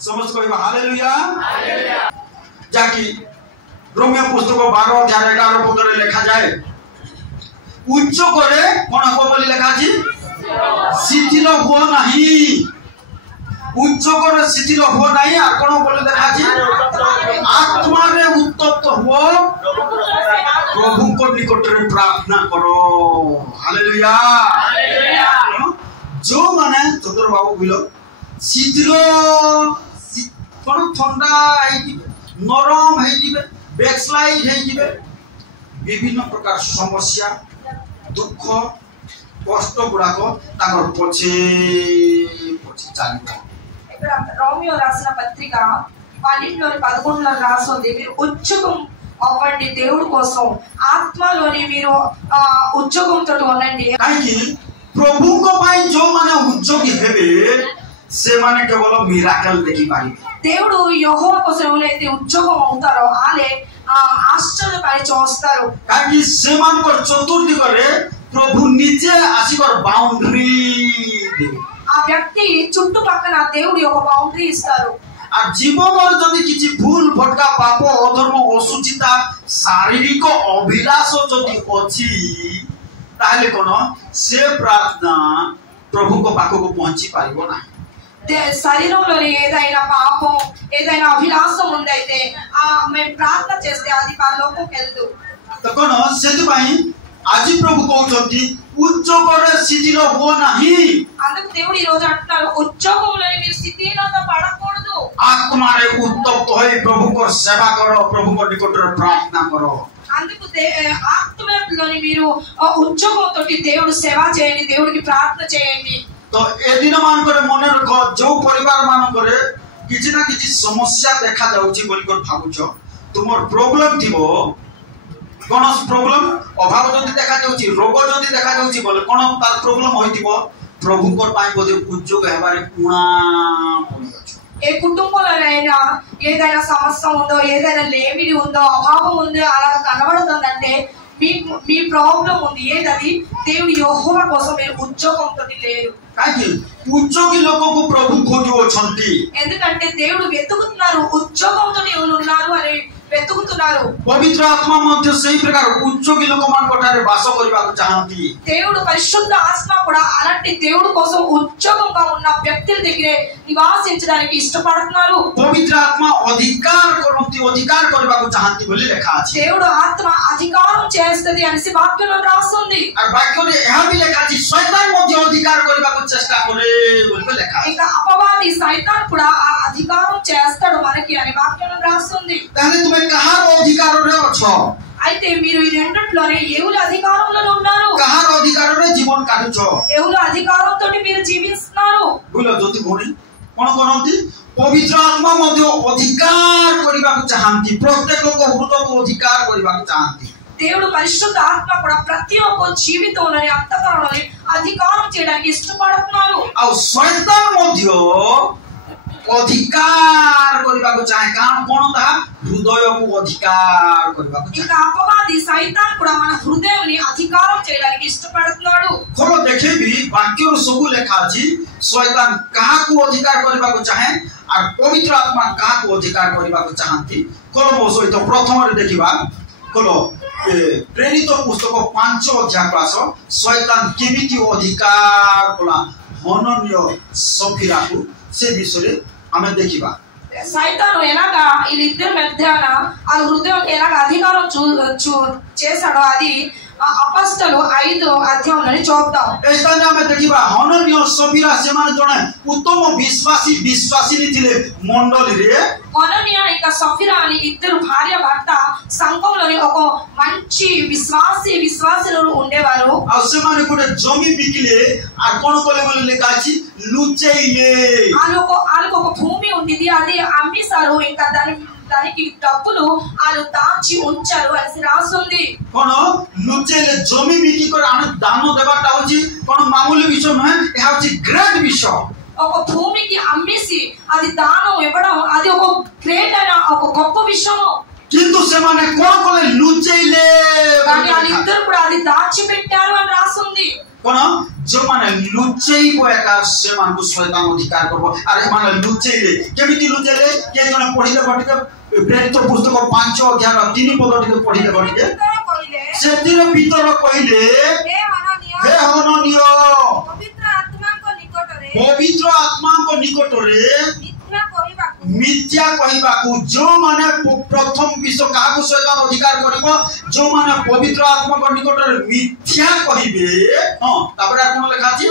समस्त कहबा हालेलुया जाकि रोमियो पुस्तक 12 अध्याय 11 पद रे लिखा जाए उच्च करे कोन हबो बोली लिखा अछि शिथिल हो नहीं उच्च करे शिथिल हो नहीं आ कोन बोली लिखा अछि आत्मा रे उत्तप्त हो प्रभु को निकट रे प्रार्थना करो हालेलुया जो माने चंद्र बाबू बिलो शिथिल कोन ठंडा आई नरम है जिबे बैकस्लाइड है जिबे विभिन्न प्रकार समस्या दुख कष्ट गुड़ा को ताकर पछे पछे चालिबो ఇక్కడ రోమియో రాసిన పత్రిక 12:11 రాసోది మీరు ఉచ్చకం అవ్వండి దేవుడి కోసం ఆత్మలోని మీరు ఉచ్చకంతో ఉండండి కాకి प्रभु को पाई जो माने उद्योगी हेबे से माने केवल मिराकल देखि पारिबे దేవుడు యెహోవా కోసం ఎవరైతే ఉద్యోగం అవుతారో ఆలే ఆశ్చర్యపడి చూస్తారు కాకి सेमान को चतुर्दिग रे प्रभु निजे आसीकर बाउंड्री ఆ వ్యక్తి చుట్టుపక్కన దేవుడి ఒక బౌండరీ ఇస్తారు आ जीवन और जदि किछि भूल भटका पाप अधर्म असुचिता शारीरिक अभिलाष जदि अछि ताले कोन से प्रार्थना प्रभु को पाखो को पहुंची पारिबो ना శరీరంలో ఏదైనా పాపం ఏదైనా అభిలాషం ఉందైతే మేము ప్రార్థన చేస్తే అది పరలోకంకి వెళ్దు तो कोन सेति पई आज प्रभु कहउछंती उच्चकरे शिथिल हो नाही అందుకు దేవుడు ఈ రోజు అంటున్నారు ఉద్యోగంలో మీరు శిథిలత పడకూడదు आत्मा रे उत्तप्त होई प्रभु को सेवा करो प्रभु को निकट रे प्रार्थना करो అందుకు ఆత్మలోని మీరు ఉద్యోగంతో దేవుడు సేవ చేయండి దేవుడికి ప్రార్థన చేయండి तो ए दिन मान करे मन रखो जो परिवार मान करे किछि ना किछि समस्या देखा जाउची बोल कर भाबुछो तुमर प्रॉब्लम थिबो कोन प्रॉब्लम अभाव जदि देखा जाउची रोग जदि देखा जाउची बोले कोन तार प्रॉब्लम होइतिबो प्रभु को पाई बोले उद्योग हेबारे पुणा पड़ी अछि ఏ కుటుంబంలోనైనా ఏదైనా సమస్య ఉందో ఏదైనా లేమిడి ఉందో అభావం ఉందో అలా కనబడుతుందంటే మీ ప్రాబ్లం ఉంది ఏదది దేవుడు యెహోవా కోసం మీరు ఉద్యోగంతో లేరు काहे उद्योगी लोगों को प्रभु खोजो छंती ఎందుకంటే దేవుడు వెతుకుతున్నారు ఉద్యోగంతో ఎవరు ఉన్నారు అని వెతుకుతున్నారు पवित्र आत्मा मध्य सही प्रकार उद्योगी लोक मान कोठारे वास करबा को चाहंती దేవుడు పరిశుద్ధ ఆత్మ కూడా అలాంటి దేవుడి కోసం ఉద్యోగంగా ఉన్న వ్యక్తుల దగ్గరే నివాసించడానికి ఇష్టపడుతున్నారు पवित्र आत्मा अधिकार करबा को चाहंती बोली लिखा अछि దేవుడు ఆత్మ అధికారం చేస్తది అని వాక్యంలో రాస్తుంది और वाक्य रे यह भी लिखा अछि शैतान मध्य अधिकार करबा को चेष्टा करे बोली लिखा ఇంకా అపవాది సైతాన్ కూడా ఆ అధికారం చేస్తాడు మనకి అని వాక్యంలో రాస్తుంది ताने तुम्हें कहार अधिकार रे अछो అయితే మీరు ఈ రెండిట్లోనే ఎవల అధికారంలో ఉన్నారు कहार अधिकार रे जीवन काटुछो ఎవల అధికారంతో మీరు జీవిస్తున్నారు बोलो ज्योति भौणी कोन करंती पवित्र आत्मा मध्य अधिकार करबा को चाहंती प्रत्येक को हृदय को अधिकार करबा को चाहंती దేవుడు పరిశుద్ధ ఆత్మ కూడా ప్రతి ఒక్క జీవితంలోని అంతఃకరణలోని అధికారం చేయడానికి ఇష్టపడుతున్నారు आ शैतान मध्य अधिकार करबा को चाहे काम कोन ता हृदय को अधिकार करबा को ఇంకా అపవాది సైతాన్ కూడా మన హృదయాన్ని అధికారం చేయడానికి ఇష్టపడుతున్నాడు खोलो देखे भी वाक्य सब लेखा अछि शैतान कहा को अधिकार करबा को चाहे और पवित्र आत्मा कहा को अधिकार करबा को चाहंती खोलो मो सहित प्रथम रे देखिबा खोलो प्रेरित पुस्तक 5 अध्याय क्लास शैतान केमिति अधिकार कोला हनन्य सफीरा को से विषय हमें देखिबा సైతాను ఎలాగా వీళ్ళిద్దరి మధ్యన ఆ హృదయం ఎలాగా అధికారం చేశాడో అది అపొస్తలు 5 అధ్యాయంలోని చూద్దాం एस्ताने हमें देखिबा हनन्य सफीरा से माने जने उत्तम विश्वासी थिले मंडली रे అననీయ ఇంకా సఫీరా అని ఇద్దరు భార్య భర్త సంఘంలోని ఒక మంచి విశ్వాసులు ఉండేవారు आ से माने कोटे जमी बिकिले आ कोन कोले बोले लेखा अछि लुचैले వాళ్ళకు ఒక భూమి ఉండేది అది అమ్మేశారు ఇంకా దానికి డబ్బులు వాళ్ళు దాచి ఉంచారు అని రాస్తుంది कोन लुचैले जमी बिकी कर आने दान देबाटा होछि कोन मामूली विषय नहे एहा होछि ग्रेट विषय ఒక భూమికి అమ్మేసి అది దానం ఇవ్వడం అది ఒక గ్రేట్ అయిన ఒక గొప్ప విషయం किंतु से माने कोन कोले लुचैले కానీ వాళ్ళిద్దరు కూడా అది దాచి పెట్టారు అని రాస్తుంది कोन जो माने लुचेइबो एका से मानकु शैतान अधिकार करबो अरे माने लुचेइले केमिति लुचेले के जने पढिले बटिके प्रेरित पुस्तक 5 अध्याय 3 पद टिके पढिले बटिके सेतिर भीतर कहिले हे हननिय पवित्र आत्मा को निकट रे मिथ्या कहबाकू जो माने प्रथम विश्व काकू शैतान अधिकार करबो जो माने पवित्र आत्मा को निकट रे मिथ्या कहिबे हां तापर कोन लेखा अछि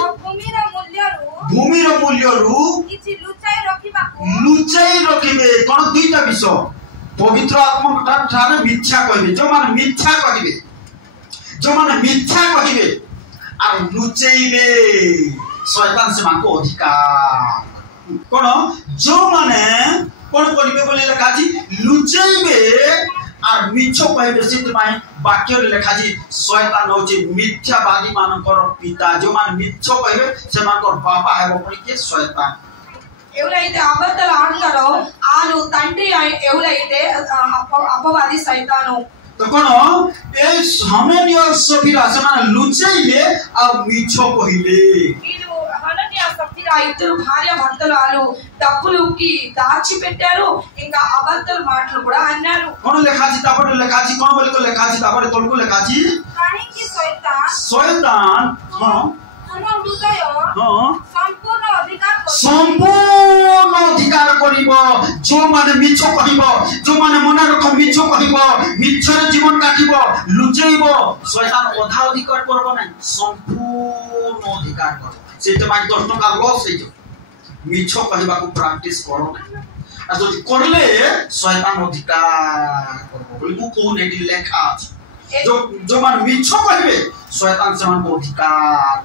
भूमि रो मूल्य रु किछि लुचाई रखिबे कोन दुईटा विषय पवित्र आत्मा ठाने मिथ्या कहिबे जो माने मिथ्या कहिबे आ लुचेइबे शैतान से मानको अधिकार कोन जो माने कोन करिबे बोले लेखा अछि लुचेइबे आ मिछो कहबे सिद्ध माय वाक्य लेखा अछि शैतान होछि मिथ्यावादी मानकर पिता जो माने मिछो कहबे से मानकर बापा हेबो परि के शैतान ఎవరైతే అబద్ధాలు ఆడతారో ఆలు తండ్రి ఎవరైతే అపవాది సైతాను तो कोन ए हमेनिया सफिरा समान लुचेइले आ मिछो कहिले వీళ్ళు హనన్య సఫీరా ఇద్దరు భార్య భర్తలు ఆలు డబ్బులుకి దాచి పెట్టారు ఇంకా అబద్ధాలు మాటలు కూడా అన్నారు कोन लेखाछि तापर लेखाछि कोन बोले को लेखाछि तापर तोलको लेखाछि కానీ की शैतान हां हृदय संपूर्ण अधिकार करिब जो माने मिछो कहिब जो माने मन रख मिछो कहिब मिछरे जीवन काटिब लुचेइब शैतान अधा अधिकार करबो नै संपूर्ण अधिकार कर सेते माइ 10 टका लॉस हे जो मिछो कहिबा को प्रैक्टिस करो नै आ जदि करले शैतान अधिकार करबो बोली मु को नेडी लेखा जो माने मिछो कहिबे शैतान से मन अधिकार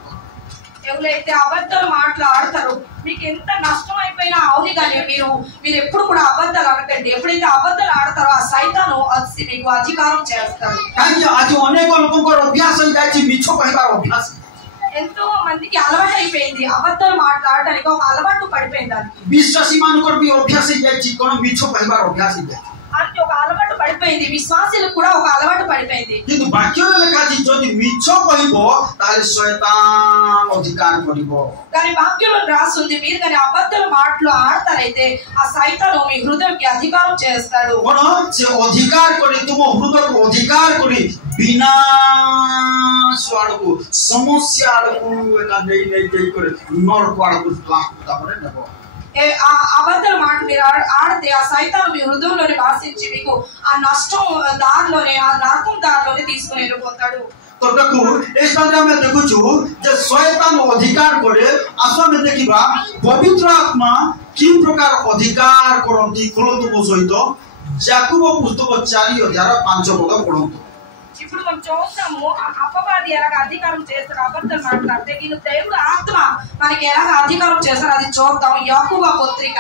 ఎవరైతే అబద్ధాలు మాట్లాడతారో మీకు ఎంత నష్టం అయిపోయినా అవుని కానీ మీరు ఎప్పుడు కూడా అబద్ధాలు అనకండి ఎప్పుడైతే అబద్ధాలు ఆడతారో ఆ సైతాను వచ్చి మీకు అధికారం చేస్తాడు కానీ అది అనేక లోకంకర అభ్యాసం దాచి మిచ్చో కహిబార అభ్యాసం ఎంతో మందికి అలవాటు అయిపోయింది అబద్ధాలు మాట్లాడడానికి ఒక అలవాటు పడిపోయింది దానికి విశ్వాసీ మానకర్ బి అభ్యాసం దాచి కొన మిచ్చో కహిబార అభ్యాసం దాచి అంటే ఒక అలవాటు పడిపోయింది విశ్వాసులకు కూడా ఒక అలవాటు పడిపోయింది কিন্তু వాక్యలో లేఖాచి যদি మిచ్చో కహిబో তাহলে শয়তান অধিকার করিব కానీ వాక్యంలో రాస్తుంది మీరు కానీ అబద్ధాలు మాటలు ఆడతారైతే ఆ సైతాను మీ హృదయంకి అధికారం చేస్తాడు কোন সে অধিকার করে তুমি হৃদয়কে অধিকার করে বিনাশ আড়কু সমস্যা আড়কু একা নেই দেই করে নরক আড়কু লাখ তারপরে নেব అబద్ధాల మాట మీరు ఆడితే ఆ సైతాను మీ హృదయంలోనే వాసించి మీకు ఆ నష్టం దారిలోనే ఆ నరకం దారిలోనే తీసుకుని వెళ్ళిపోతాడు तो देखो इस बारे में देखुछु जे शैतान अधिकार करे आसो में देखिबा पवित्र आत्मा की प्रकार अधिकार करंती खोलंतु मो सहित याकूब पुस्तक 4 अध्याय 5 पद पढंतु ఇప్పుడు మనం చూస్తాము అపవాది ఎలాగ అధికారం చేస్తాడు అబద్ధాలు మాట్లాడితే ఈ దేవుడు ఆత్మ మనకి ఎలాగ అధికారం చేస్తాడు అది చూద్దాం యాకోబు పత్రిక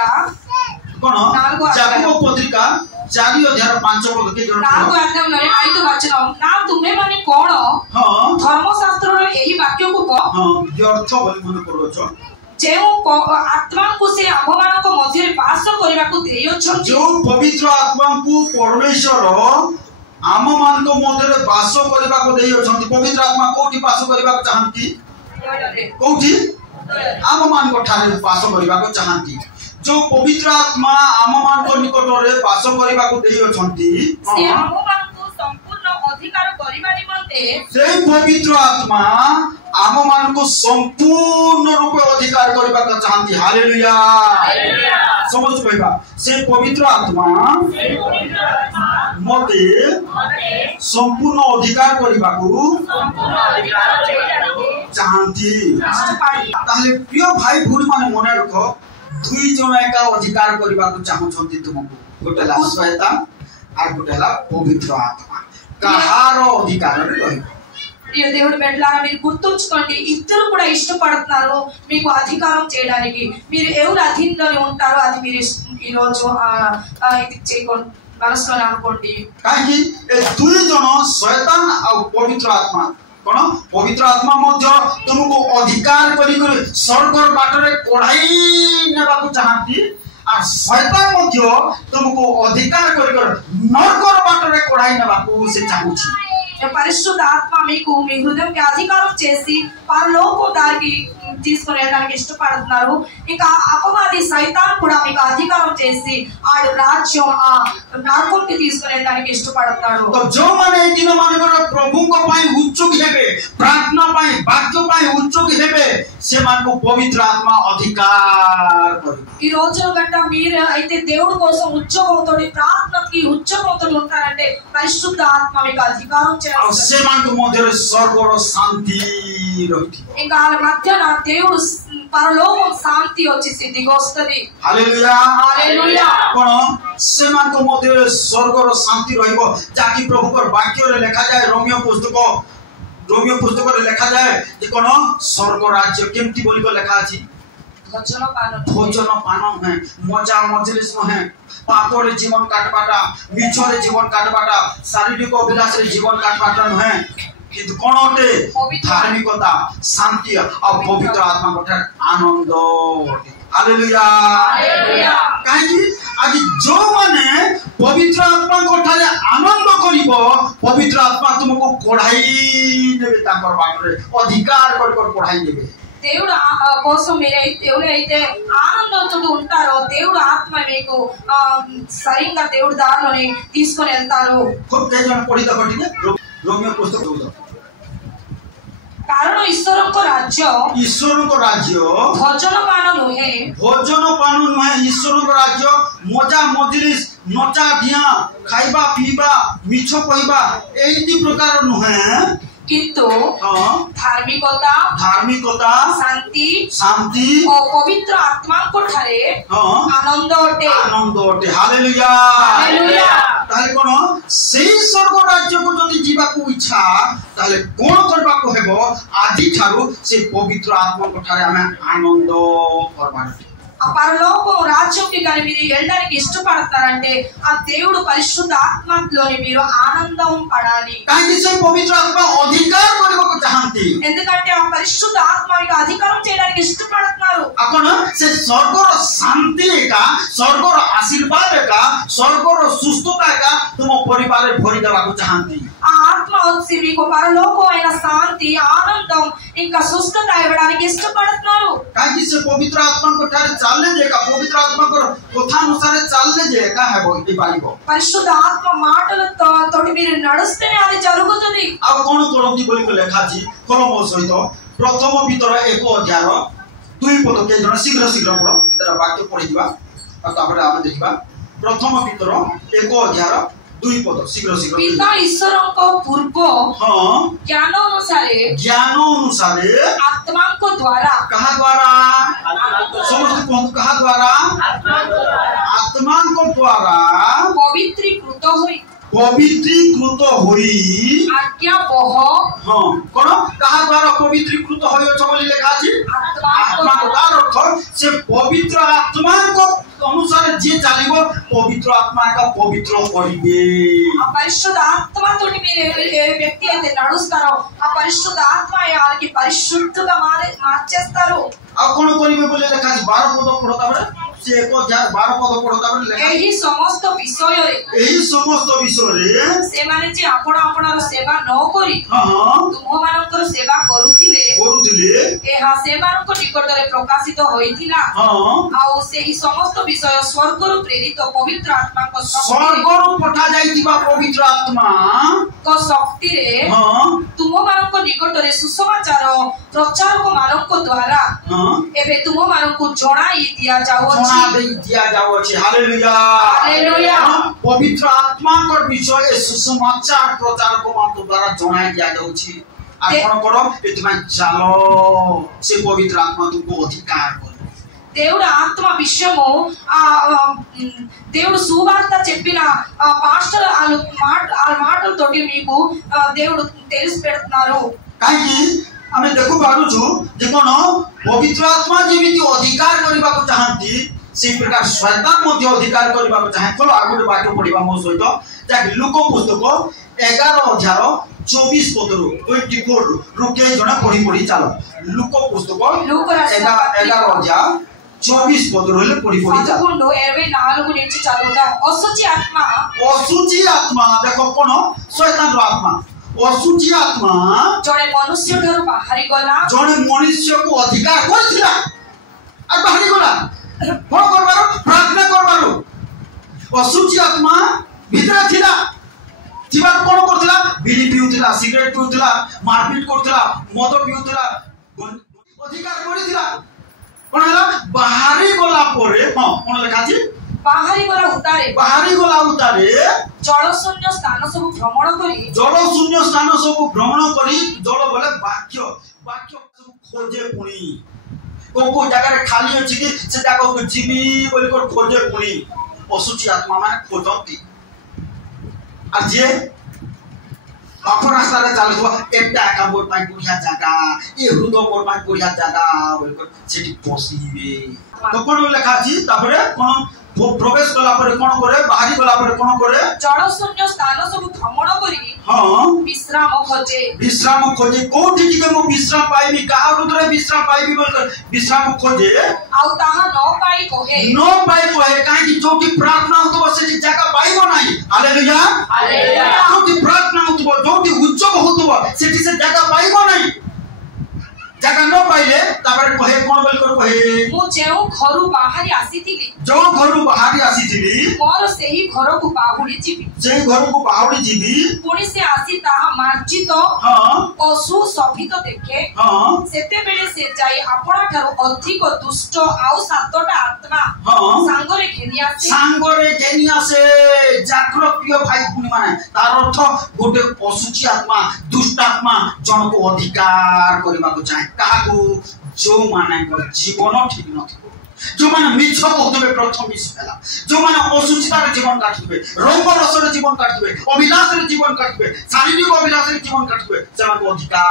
कोन याकूब पत्रिका 4 अध्याय 5 पद के जोड़ 4 अध्यायలోని 5 వచనం నా ତୁମେ ମାନେ कोण हां ଧର୍ମଶାସ୍ତ୍ରର ଏହି ବାକ୍ୟକୁ हां जे अर्थ बोली मन करोछ ଯେଉଁ ଆତ୍ମାଙ୍କୁ ସେ ଆମମାନଙ୍କ ମଧ୍ୟରେ ବାସ କରିବାକୁ ଦେଇଅଛନ୍ତି जो पवित्र आत्मा को परमेश्वर आम मान को मध्य बास करबा को देई अछंती पवित्र आत्मा कोठी बास करबा को चाहंती कोठी आम मान को ठारे बास करबा को चाहंती जो पवित्र आत्मा आम मान को निकट रे बास करबा को देई अछंती से आम मान को संपूर्ण अधिकार करिबा निमंते से पवित्र आत्मा आम मान को संपूर्ण रूप अधिकार करबा को चाहंती हालेलुया हालेलुया समझ कहबा से पवित्र आत्मा मते संपूर्ण अधिकार करबा को चाहंती ताले प्रिय भाई भूरी माने मने रखो दुई जण एका अधिकार करबा को चाहछंती तुमको गोटेला शैतान आ गोटेला पवित्र आत्मा कहार अधिकार रे रहिबो ప్రియ దేవుడి బిడ్డలారా మీరు గుర్తుంచుకోండి ఇద్దరు కూడా ఇష్టపడుతున్నారు మీకు అధికారం చేయడానికి మీరు ఎవరు అధీనంలోనే ఉంటారో అది మీరు ఈ రోజు ఇది చేయకండి మనసులో అనుకోండి काहे ए दुई जण शैतान आ पवित्र आत्मा कोन पवित्र आत्मा मध्य तुमको अधिकार करी कर स्वर्गर बाटरे कोढाई नेबा को चाहती आ शैतान मध्य तुमको अधिकार करी कर नरकर बाटरे कोढाई नेबा को से चाहूची పరిశుద్ధ ఆత్మ మీకు మీ హృదయంకి అధికారం చేసి పరలోకం దానికి తీసుకుని వెళ్ళడానికి ఇష్టపడుతున్నారు. ఇంకా అపవాది సైతాన్ కూడా మీకు అధికారం చేసి ఆడు రాజ్యం ఆ నరకంకి తీసుకుని వెళ్ళడానికి ఇష్టపడుతున్నాడు. जो माने दिन मानकर प्रभु को पाई उत्सुक हेबे प्रार्थना पाई वाक्य पाई उत्सुक हेबे से मान को पवित्र आत्मा अधिकार करे. ఈ రోజు గంట మీరు అయితే దేవుడి కోసం ఉద్యోగంతో ప్రార్థనకి ఉద్యోగంతో ఉంటారంటే పరిశుద్ధ ఆత్మ మీకు అధికారం చేస్తారు. से मान को मध्य स्वर्ग और शांति रहती. ఇంకా వాళ్ళ మధ్య నా దేవుడు పరలోకం శాంతి వచ్చేసి దిగొస్తది. Hallelujah hallelujah. कोन से मान को मध्य स्वर्ग और शांति रहइबो जाकि प्रभु को वाक्य रे लिखा जाए रोमियो पुस्तक रे लिखा जाए जे कोन स्वर्ग राज्य केमती बोली को लिखा अछि भोजन पान है मजा मजलिस है पाप रे जीवन काटबाटा मिछ रे जीवन काटबाटा शारीरिक अभिलाष रे जीवन काटबाटा है किंतु कोन होते धार्मिकता शांति और पवित्र आत्मा को आनंद होते. Hallelujah hallelujah. काहे आज जो माने पवित्र आत्मा को ठाले आनंद करिवो पवित्र आत्मा तुमको पढ़ाई देबे ताकर बाटरे अधिकार कर पढ़ाई देबे. దేవుడు కోసం ఎవరైతే ఆనందంతో ఉంటారో దేవుడు ఆత్మ మీకు సరిగ్గా దేవుడి దారిలోనే తీసుకొని వెళ్తారు. रोमियो पुस्तक କାରଣ ଈଶ୍ୱରଙ୍କ ରାଜ୍ୟ ଭୋଜନ ପାନ ନୁହେଁ ଈଶ୍ୱରଙ୍କ ରାଜ୍ୟ ମଜା ମଜଲିସ ନଚା ଢିଆ ଖାଇବା ପିଇବା ମିଛ କହିବା ଏଇଟି ପ୍ରକାର ନୁହେଁ କିନ୍ତୁ ଧାର୍ମିକତା ଶାନ୍ତି ଓ ପବିତ୍ର ଆତ୍ମାଙ୍କ ଠାରେ ଆନନ୍ଦ ଅଟେ. Hallelujah hallelujah. ତାହେଲେ କଣ ସେଇ ସ୍ୱର୍ଗ ରାଜ୍ୟକୁ ଯଦି ଯିବାକୁ ଇଚ୍ଛା ତାହେଲେ କଣ କରିବାକୁ ହେବ ଆଜି ଠାରୁ ସେ ପବିତ୍ର ଆତ୍ମାଙ୍କ ଠାରେ ଆମେ ଆନନ୍ଦ କରବାର. పరలోకం రాజ్యంకి కానీ మీరు వెళ్ళడానికి ఇష్టపడతారంటే ఆ దేవుడు పరిశుద్ధ ఆత్మలోని మీరు ఆనందం పడాలి. పవిత్ర ఆత్మ అధికారం କରିବାକୁ ଚାହାନ୍ତି. ఎందుకంటే ఆ పరిశుద్ధ ఆత్మ మీకు అధికారం చేయడానికి ఇష్టపడుతున్నారు. ଆପଣ ସେ ସ୍ୱର୍ଗର ଶାନ୍ତି ଏକା ସ୍ୱର୍ଗର ଆଶୀର୍ବାଦ ଏକା ସ୍ୱର୍ଗର ସୁସ୍ଥତା ଏକା ତୁମ ପରିବାରରେ ଭରି ଦେବାକୁ ଚାହାନ୍ତି. ఆ ఆత్మ వచ్చి మీకు పరలోకమైన శాంతి ఆనందం ఇంకా సుస్థత ఇవ్వడానికి ఇష్టపడుతున్నారు. କାହିଁକି ସେ ପବିତ୍ର ଆତ୍ମାଙ୍କ ଠାରେ ଚାଲିଲେ ଯେ ପବିତ୍ର ଆତ୍ମାଙ୍କର କଥା ଅନୁସାରେ ଚାଲିଲେ ଯେ ଏକା ହେବ ଏଠି ପାଇବ. పరిశుద్ధ ఆత్మ మాటలతో తోటి మీరు నడుస్తేనే అది జరుగుతుంది. ଆଉ କଣ କରନ୍ତି ବୋଲି ଲେଖା ଅଛି କଲମ ସହିତ ପ୍ରଥମ ପିତର 1 ଅଧ୍ୟାୟ 2 ପଦ କେ ଜଣ ଶୀଘ୍ର ପଢ ଏଟା ବାକ୍ୟ ପଢିଯିବା ଆଉ ତାପରେ ଆମେ ଦେଖିବା ପ୍ରଥମ ପିତର 1 ଅଧ୍ୟାୟ 2 ପଦ ଶୀଘ୍ର ପିତା ଈଶ୍ୱରଙ୍କ ପୂର୍ବ ଜ୍ଞାନ ଅନୁସାରେ ଆତ୍ମାଙ୍କ ଦ୍ୱାରା କାହା ଦ୍ୱାରା ସମସ୍ତେ କୁହନ୍ତୁ କାହା ଦ୍ୱାରା ଆତ୍ମାଙ୍କ ଦ୍ୱାରା ପବିତ୍ରୀକୃତ ହୋଇ ଆଜ୍ଞା ବହ କଣ କାହା ଦ୍ୱାରା ପବିତ୍ରୀକୃତ ହୋଇଅଛ ବୋଲି ଲେଖା ଅଛି. ଆତ୍ମା ତାର ଅର୍ଥ ସେ ପବିତ୍ର ଆତ୍ମାଙ୍କ ଅନୁସାରେ ଯିଏ ଚାଲିବ ପବିତ୍ର ଆତ୍ମା ଏକା ପବିତ୍ର କରିବେ. ఆ పరిశుద్ధ ఆత్మతోటి మీరు ఏ వ్యక్తి అయితే నడుస్తారో ఆ పరిశుద్ధ ఆత్మ ఆయనకి పరిశుద్ధంగా మార్చేస్తారు. ଆଉ କଣ କରିବେ ବୋଲି ଲେଖା ଅଛି 12 ପଦ ପଢ ତାପରେ से 12 पद पढो तापर लेखा एही समस्त विषय रे से माने जे आपण आपणर सेवा न करी तुम मानकर सेवा करूथिले एहा सेवानक निकट रे प्रकाशित होइथिला. आ सेही समस्त विषय स्वर्ग रो प्रेरित पवित्र आत्मा को स्वर्ग रो पठा जाईतिबा पवित्र आत्मा को शक्ति रे तुम मानक निकट रे सुसमाचार प्रचारक मानक द्वारा एबे तुम मानक जणाई दिया जाओ हालेलुया हालेलुया. पवित्र आत्मा कर विषय सुसमाचार प्रचार को मान द्वारा जणाई दिया जाउछि. आपण करो एतमा चालो से पवित्र आत्मा तुमको अधिकार कर దేవుడు ఆత్మ విషయము దేవుడు సువార్త చెప్పిన పాస్టర్ మాటలతోటి మీకు దేవుడు తెలిసి పెడుతున్నారు. కాకి ଆମେ ଦେଖୁ ପାରୁଛୁ ଯେ କଣ ପବିତ୍ର ଆତ୍ମା ଯେମିତି ଅଧିକାର କରିବାକୁ ଚାହାନ୍ତି ସେଇ ପ୍ରକାର ଶୈତାନ ମଧ୍ୟ ଅଧିକାର କରିବାକୁ ଚାହେଁ. ଚଲ ଆଉ ଗୋଟେ ବାକ୍ୟ ପଢିବା ମୋ ସହିତ ଯାହାକି ଲୁକ ପୁସ୍ତକ 11 ଅଧ୍ୟାୟ 24 ପଦରୁ 24 ରୁ କେହି ଜଣେ ପଢି ଚାଲ. ଲୁକ ପୁସ୍ତକ 11 ଅଧ୍ୟାୟ 24 ପଦରୁ ହେଲେ ପଢି ଚାଲ. 24 నుంచి చదువుతా. ଅଶୁଚି ଆତ୍ମା ଦେଖ କଣ ଶୈତାନର ଆତ୍ମା असुची आत्मा जड़े मनुष्य ठारू बाहरी गला जड़े मनुष्य को अधिकार करथिला आ बाहरी गला कोन करबारो प्रार्थना करबारो असुची आत्मा भीतर थिला जीवन कोन करथिला बीड़ी पिउथिला सिगरेट पिउथिला मारपीट करथिला मद पिउथिला अधिकार करथिला कोन हला बाहरी गला परे हां कोन लेखा छी बाहरी गला उतारे जलशून्य स्थान सब भ्रमण करी जल बोले वाक्य सब खोजे पुणी को जगह खाली अछि कि से जाको जीवी बोल को खोजे पुणी असुची आत्मा माने खोजती आ जे अपन रास्ता रे चलतो एकटा काम बोल पाई बुढ़िया जागा ए हृदय बोल पाई बुढ़िया जागा बोल को सेठी पसिबे तो कोन लेखा छी तापरे कोन प्रवेश कला पर कोन करे बाहरी कला पर कोन करे जलशून्य स्थान सब भ्रमण करी हां विश्राम खोजे कोठी कि मो विश्राम पाइबी का रुद्र विश्राम पाइबी बोल विश्राम खोजे आउ ताहा न पाई कोहे काहे कि जोटी प्रार्थना होतो से जगह पाइबो नाही हालेलुया जोटी प्रार्थना होतो जोटी उच्चक होतो सेठी से जगह पाइबो नाही जगह न पाइले तापर कहे कोन बोल कर कहे मो जेउ घरु बाहरी आसीथिली मोर सेही घर को बाहुडी जीवी पुणी से आसी ताहा मार्जित पशु सभित देखे सेते बेले से जाई आपणा ठारो अधिक दुष्ट आउ सातटा आत्मा सांगरे घेनी आसे जाग्रप्रिय भाई पुणी माने तार अर्थ गोटे पशुची आत्मा दुष्ट आत्मा जन को अधिकार करबा को चाहे काहू जो माने जीवन ठीक नथिबो जो माने मिछ कहतबे प्रथम मिसला जो माने असुचितार जीवन काटबे रोग रसर जीवन काटबे अभिलाषर जीवन काटबे शारीरिक अभिलाषर जीवन काटबे सेमान अधिकार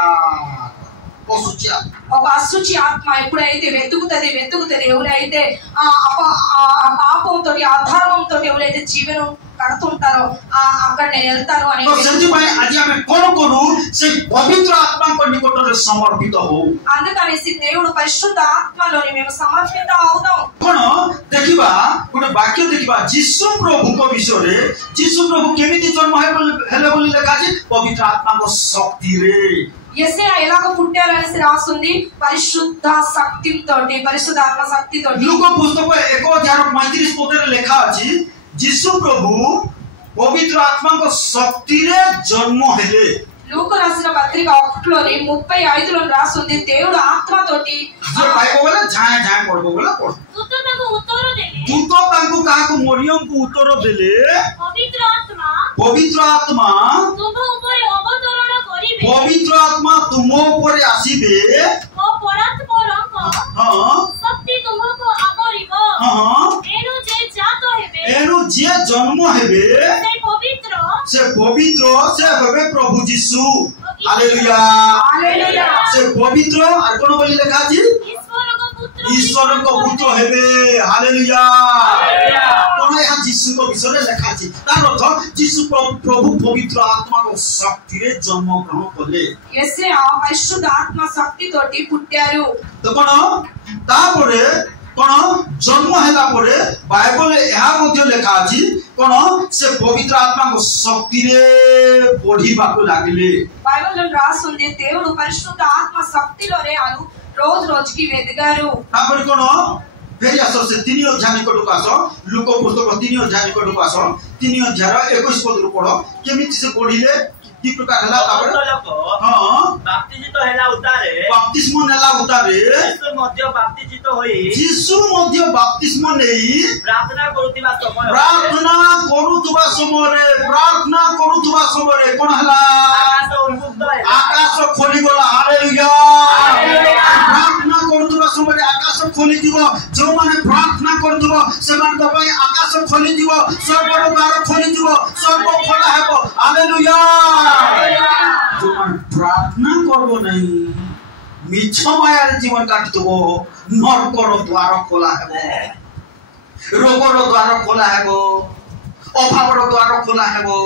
असुची आत्मा ఎప్పుడైతే వెతుకుతది ఎవరైతే పాపంతో అధర్మంతో ఎవరైతే జీవనం కడుతుంటారో అక్కడనే వెళ్తారు అని तो ସେଥିପାଇଁ ଆଜି ଆମେ କୋନ କରୁ ସେ ପବିତ୍ର ఆత్మଙ୍କ నికଟରେ సమర్పిత హో అందుకనేసి దేవుడు పరిశుద్ధ ఆత్మలోని మేము సమర్పిత అవుదాం कोन देखिबा ଗୋଟେ ବାକ୍ୟ ଦେଖିବା ଯୀଶୁ ପ୍ରଭୁଙ୍କ ବିଷୟରେ ଯୀଶୁ ପ୍ରଭୁ କେମିତି ଜନ୍ମ ହେଲେ ବୋଲି ଲେଖା ଅଛି ପବିତ୍ର ଆତ୍ମାଙ୍କ ଶକ୍ତିରେ యెషయా ఎలాగ పుట్టారనేసి రాస్తుంది పరిశుద్ధ శక్తితోటి పరిశుద్ధాత్మ శక్తితోటి లూకా పుస్తక 1035 పదରେ ଲେଖା ଅଛି ଯୀଶୁ ପ୍ରଭୁ ପବିତ୍ର ଆତ୍ମାଙ୍କ ଶକ୍ତିରେ ଜନ୍ମ ହେଲେ లూకా రాసిన పత్రిక 1లోని 35లో రాస్తుంది దేవుడు ఆత్మతోటి जे पाइबो बोले झाय झाय पड़बो बोले पड़ दूत ताको उत्तर देले दूत ताको काको मरियम को उत्तर देले पवित्र आत्मा तुम ऊपर अवतरण करिवे पवित्र आत्मा तुम ऊपर आसीबे ओ परात्परक हां शक्ति तुमको आवरिबो हां एनु जे जन्म हेबे से पवित्र से हेबे प्रभु यीशु हालेलुया से पवित्र और कोन बोली लिखा छी ईश्वर को पुत्र हेबे हालेलुया कोन या यीशु को विषय लिखा छी तार अर्थ यीशु प्रभु पवित्र आत्मा को शक्ति रे जन्म ग्रहण करले यसे परिशुद्ध आत्मा शक्ति तोटी पुट्यारु तो कोन तापरे कोन जन्म हैला परे बाइबल एहा मध्ये लिखा अछि कोन से पवित्र आत्मा को शक्ति रे बढ़ीबा को लागिले बाइबल रास सुनदे దేవుడు పరిశుద్ధ ఆత్మ శక్తిలో రే అను रोज की वेदगारो तापर कोन फेरि आसो से 3 अध्याय निकटक आसो लूका पुस्तक 3 अध्याय निकटक आसो 3 अध्याय 21 पद रु पढो केमिति से पढिले की प्रकार हला तापर हां बाप्तिजित हैला उतारे बाप्तिस्म नेला उतारे यीशु मध्य बाप्तिजित होई बाप्तिस्म नेई प्रार्थना करूतिबा समय कोन हला आकाश खोली गला हालेलुया प्रार्थना करूतिबा समय आकाश खोली दिबो जो माने प्रार्थना करदिबो समान को पई आकाश खोली दिबो स्वर्गर द्वार खोली दिबो स्वर्ग खोला हेबो हालेलुया जो माने प्रार्थना करबो नहीं मिछ मायार जीवन काटिदबो नरकर द्वार खोला हेबो रोगर द्वार खोला हेबो अभावर द्वार खोला हेबो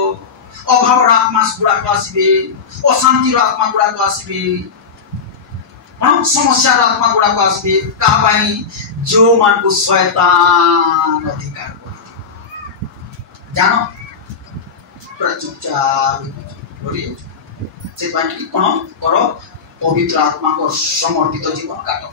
अभावर आत्मा गुड़ा को आसीबे अशांति आत्मा गुड़ा को आसीबे समस्या आत्मा गुड़ा को आसीबे का पाई जो मान को शैतान अधिकार करे जानो चुपचाप से कौन कर पवित्र आत्मा को समर्पित जीवन काट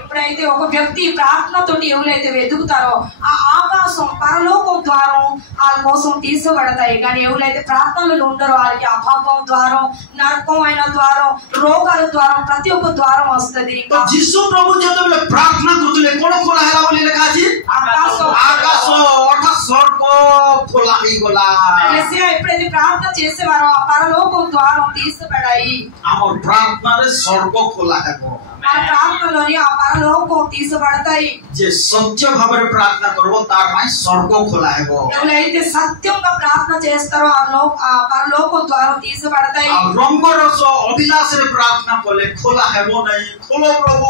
ఎప్పుడైతే ఒక వ్యక్తి ప్రార్థనతోటి ఎవరైతే వెతుకుతారో ఆ ఆకాశం పరలోకం ద్వారం వాళ్ళ కోసం తీసుకోబడతాయి. కానీ ఎవరైతే ప్రార్థనలు ఉండరో వాళ్ళకి అపాపం ద్వారం, నరకమైన ద్వారం, రోగాల ద్వారం, ప్రతి ఒక్క ద్వారం వస్తుంది. जीशु प्रभु जेतेबेले प्रार्थना करथले कोन खोला हैला बोली लिखा अछि आकाश अर्थात स्वर्ग खोला ही गला. యేసయ్య ఎప్పుడైతే ప్రార్థన చేసేవారో ఆ పరలోకం ద్వారం తీసుకోబడాయి. हमर प्रार्थना रे स्वर्ग खोला हेबो. ఆ ప్రార్థనలోని ఆ పరలోకం తీసుకోబడతాయి. जे सत्य भाବରେ प्रार्थना करबो तार माय स्वर्ग खोला हेबो. ఎవరైతే సత్యంగా ప్రార్థన చేస్తారో ఆ పరలోకం ద్వారం తీసుకోబడతాయి. आ रंग रस अभिलाष रे प्रार्थना कले खोला हेबो नै. खोलो प्रभु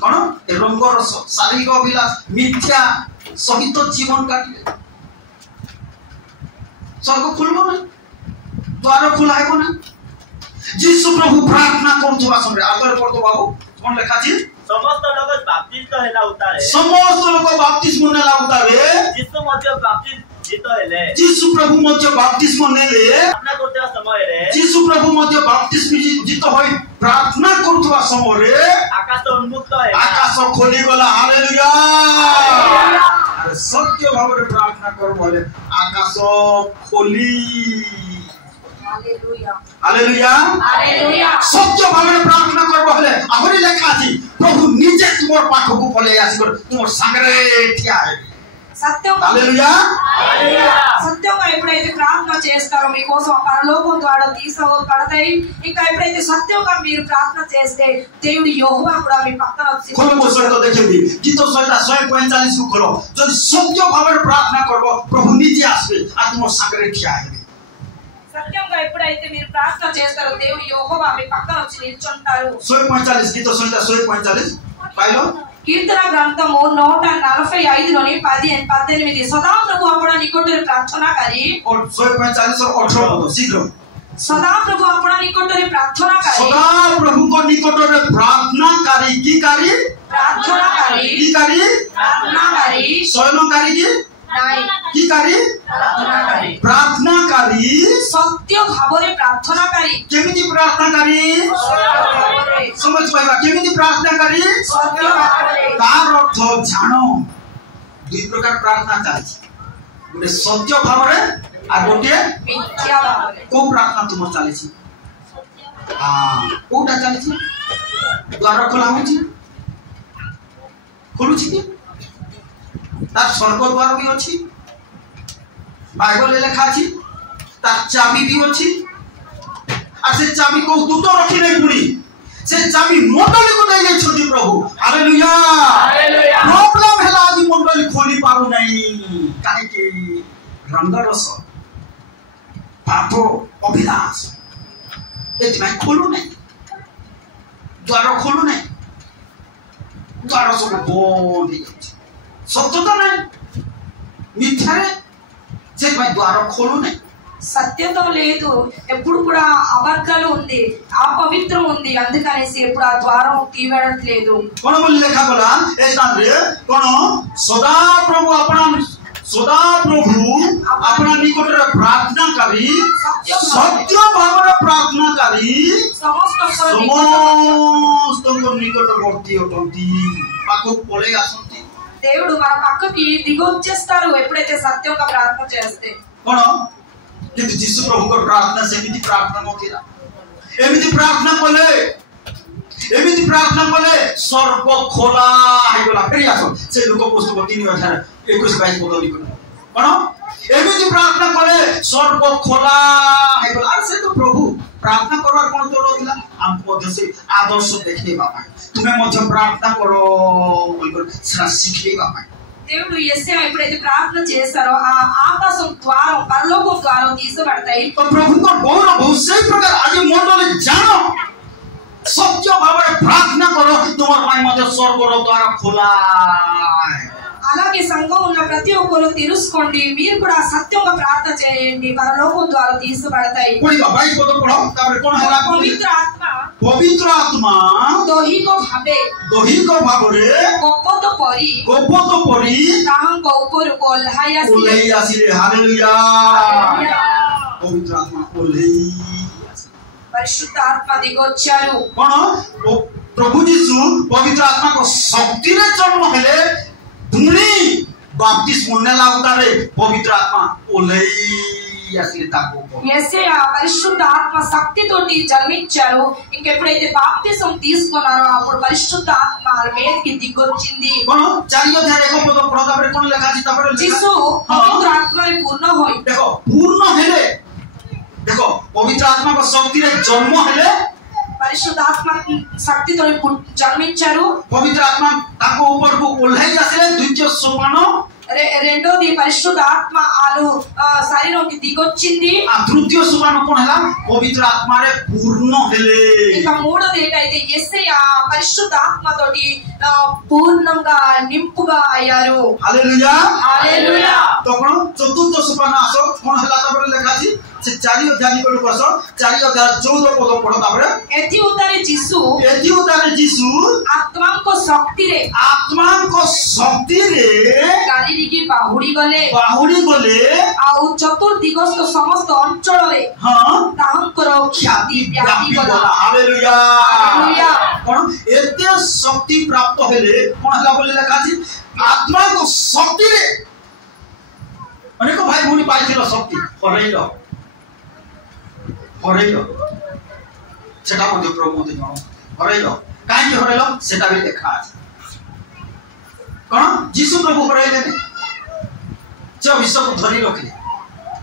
कोन ए रंग रस शारीरिक अभिलाष मिथ्या सहित जीवन काटिले स्वर्ग खुलबो नै, द्वार खुला हेबो नै. जीशु प्रभु प्रार्थना करथुवा समय आगर करतो बाबू कोन लेखा छी समस्त लोग बाप्तिस्म हेला उतारे समस्त लोग बाप्तिस्म नेला उतारे जीशु मध्य बाप्तिस्म जीत हेले जीशु प्रभु मध्य बाप्तिस्म नेले प्रार्थना करते समय रे जीशु प्रभु मध्य बाप्तिस्म जीत होई प्रार्थना करथुवा समय रे आकाश उन्मुक्त है आकाश खोली गला. हालेलुया. अरे सत्य भाବରେ प्रार्थना कर बोले आकाश खोली. Hallelujah hallelujah. हालेलुया. सत्य भाବରେ प्रार्थना करबो हेले आहुरी लेखा अछि प्रभु निजे तुमर पाखकु पले आसीकर तुमर संगरे ठिया हेबे. సత్యంగా हालेलुया. సత్యంగా ఎప్పుడైతే ప్రార్థన చేస్తారో మీకోసం పరలోకం ద్వారా తీసుకోబడతాయి. ఇంకా ఎప్పుడైతే సత్యంగా మీరు ప్రార్థన చేస్తే దేవుడు యెహోవా కూడా మీ పక్కన వచ్చి खोलो सहित देखिबी गीत सहित 145 को खोलो जदि सत्य भाବରେ प्रार्थना करबो प्रभु निजे आसबे आ तुमर संगरे ठिया हेबे. సత్యంగా ఎప్పుడైతే మీరు ప్రార్థన చేస్తారో దేవుడు యెహోవా మీ పక్కన వచ్చి నిల్చుంటారు. 145 गीत सहित 145 पाइलो కీర్తన గ్రంథము 145లోని 10-18 సదాప్రభు అప్పుడు నికటରେ ପ୍ରାର୍ଥନା କରି और 145 और 18 शीघ्र ସଦାପ୍ରଭୁ ଆପଣ ନିକଟରେ ପ୍ରାର୍ଥନା କରି सदा प्रभु को निकट रे प्रार्थना करी की करी ପ୍ରାର୍ଥନା କରି की करी ପ୍ରାର୍ଥନା କରି स्वयं करी ନାଇଁ की करी प्रार्थना करी ସତ୍ୟ ଭାବରେ ପ୍ରାର୍ଥନା କରି केमिति प्रार्थना करी समझ पाइबा केमिति प्रार्थना करी ସତ୍ୟ ଭାବରେ तार अर्थ जानो दुई प्रकार प्रार्थना चाहि गोटे सत्य भावरे आ गोटे ମିଥ୍ୟା ଭାବରେ को प्रार्थना तुम चालिछि हां कोटा चालिछि द्वार खोला होछि खोलुछि कि तार स्वर्ग द्वार भी अछि बाइबल लेखा अछि तार चाबी भी अछि आ से चाबी को दूत रखि नै पुनी से चाबी मंडली को दे छथि प्रभु. हालेलुया. हालेलुया. प्रॉब्लम हैला आज मंडली खोली पारु नै काहे कि रंग रस पाप अभिलाष एतमै खोलु नै द्वार खोलु नै द्वार सब बंद हो जाउछि सत्यता नै मिथ्यारे से द्वार खोलु नै సత్యతం లేదు ఎప్పుడు కూడా అబద్ధాలు ఉంది అపవిత్రం ఉంది అందుకనేసి ఎప్పుడు ఆ ద్వారం తీయబడట్లేదు. कोन बोली लेखा बोला ए स्थान रे कोन सदा प्रभु अपना निकट रे प्रार्थना करी सत्य भावरे प्रार्थना करी समस्त निकट वर्ती होती पाको पळे आसंती దేవుడు మన పక్కకి దిగొచ్చేస్తారు ఎప్పుడైతే సత్యంగా ప్రార్థన చేస్తే. कोन किंतु जीसु प्रभु को प्रार्थना सेमिति प्रार्थना नथिला एमिति प्रार्थना कले स्वर्ग खोला हे गला फेरि आसो से लोक पुस्तक 3:21-22 पद लिखो कोन एमिति प्रार्थना कले स्वर्ग खोला हे गला से तो प्रभु प्रार्थना करवार कोन तो रहिला हम मध्य से आदर्श देखिबा पाए तुमे मध्य प्रार्थना करो बोलकर सरा सिखिबा पाए. దేవుడు యేసయ్య ఎప్పుడైతే ప్రార్థన చేస్తారో ఆ ఆకాశం ద్వారం పరలోకం ద్వారం తీసబడతాయి. तो प्रभु को गौरव उसी प्रकार आज मंडली जानो सत्य भावरे प्रार्थना करो तुम्हार माय मध्य स्वर्ग रो द्वार खोला है. అలాగే సంఘం ఉన్న ప్రతి ఒక్కరు తెలుసుకోండి మీరు కూడా సత్యంగా ప్రార్థన చేయండి పరలోకం ద్వారా తీసబడతాయి. पढ़िबा 22 पद पढ़ो तापर कोन हैला पवित्र आत्मा ଦୈହିକ ଭାବରେ କପଟ ପରି ତାହାଙ୍କ ଉପରକୁ ଓହ୍ଲାଇ ଆସିଲେ. हालेलुया. पवित्र आत्मा ओल्हेई పరిశుద్ధాత్మ దిగొచ్చారు कोन प्रभु यीशु पवित्र आत्मा को शक्ति रे जन्म हेले पुणी बाप्तिस्म नेला उतारे पवित्र आत्मा ओल्हेई असली ताको యేసయ్య పరిశుద్ధాత్మ శక్తితోటి జన్మించారు ఇంకెప్పుడైతే బాప్తిసం తీసుకున్నారో అప్పుడు పరిశుద్ధాత్మ వారి మీదకి దిగొచ్చింది कोन 4 अध्याय 1 पद पढ़ा तापर कोन लेखा अछि तापर যিশু পবিত্র আত্মারে পূর্ণ হই देखो पूर्ण हेले देखो पवित्र आत्मा को शक्ति रे जन्म हेले పరిశుద్ధాత్మ శక్తితో జన్మించారు पवित्र आत्मा ताको ऊपर को ओल्हाई आसिले द्वितीय सोपान రెండోది పరిశుద్ధాత్మ ఆలు శరీరంకి దిగొచ్చింది आ तृतीय सोपान कोन हला पवित्र आत्मा रे पूर्ण हेले ఇక మూడోది ఏంటైతే యేసయ్య పరిశుద్ధాత్మతోటి పూర్ణంగా నింపుగా అయ్యారు हालेलुया హల్లెలూయా तो कोन चतुर्थ सोपान आसो कोन हला तापर लेखा अछि से 4 अध्याय निकट को आसो 4 अध्याय 14 पद पढ़ो तापर ଏଥି ଉତାରେ ଯୀଶୁ एथि उतारे यीशु ଆତ୍ମାଙ୍କ ଶକ୍ତିରେ आत्मा को शक्ति रे ଗାଲିଲିକି ବାହୁଡ଼ି ଗଲେ बाहुड़ी गले ଆଉ ଚତୁର୍ଦିଗସ୍ଥ ସମସ୍ତ ଅଞ୍ଚଳରେ हां ତାହାଙ୍କର ଖ୍ୟାତି ବ୍ୟାପି गला ଗଲା हालेलुया हालेलुया कोन एते शक्ति प्राप्त हेले कोन हला बोले लेखा अछि आत्मा को शक्ति रे अनेक भाई भूणी पाइथिलो शक्ति हरैलो सेटा मध्ये प्रभु मध्ये जानो हरैलो काहे कि हरैलो सेटा भी देखा अछि कोन यीशु प्रभु हरैले ने जे विश्व को धरि रखले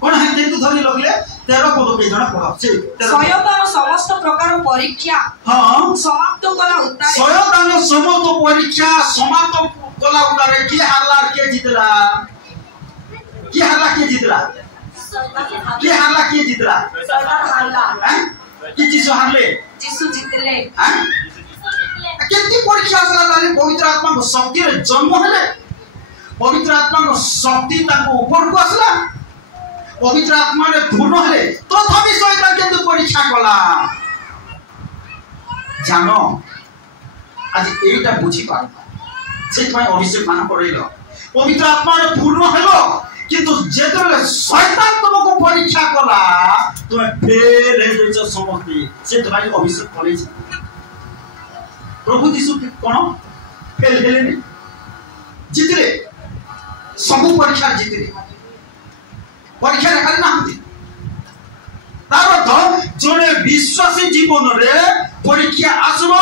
कोन है जेतु धरि रखले 13 पद के जणा पढा से ଶୟତାନ ସମସ୍ତ ପ୍ରକାର ପରୀକ୍ଷା हां ସମାପ୍ତ କଲା ଉତ୍ତାରେ शयतान समस्त परीक्षा समाप्त कला उतारे की हारला के जितला की हारला के जितला की हारला के जितला ଶୟତାନ ହାରିଲା हैं की चीज हारले ଯୀଶୁ ଜିତିଲେ हैं केती परीक्षा असला ताले पवित्र आत्मा को शक्ति रे जन्म हेले पवित्र आत्मा को शक्ति ताको ऊपर को असला पवित्र आत्मा रे पूर्ण हेले तथापि शयतान केते परीक्षा कला जानो आज एटा बुझी पा से तुम्हें अभिषेक मान करैलो पवित्र आत्मा रे पूर्ण हेलो किंतु जेतले शयतान तुमको परीक्षा कला तुम्हें फेल हे जइछ समझती से तुम्हारी अभिषेक करे प्रभु यीशु कोन फेल हेले ने जितले सब परीक्षा जितले परीक्षा रे खाली नाहंती तार अर्थ जोने विश्वासी जीवन रे परीक्षा आसबो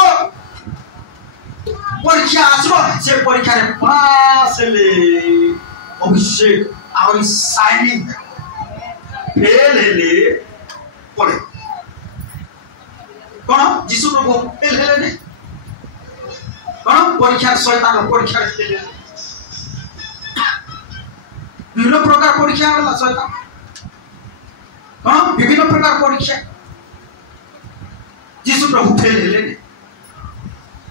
से परीक्षा रे पास हेले अभिषेक और शाइनिंग फेल हेले पड़े कोन यीशु प्रभु फेल हेले ने कोन परीक्षा शयतान परीक्षा हेले विभिन्न प्रकार परीक्षा होला शयतान कोन विभिन्न प्रकार परीक्षा यीशु प्रभु फेल हेले ने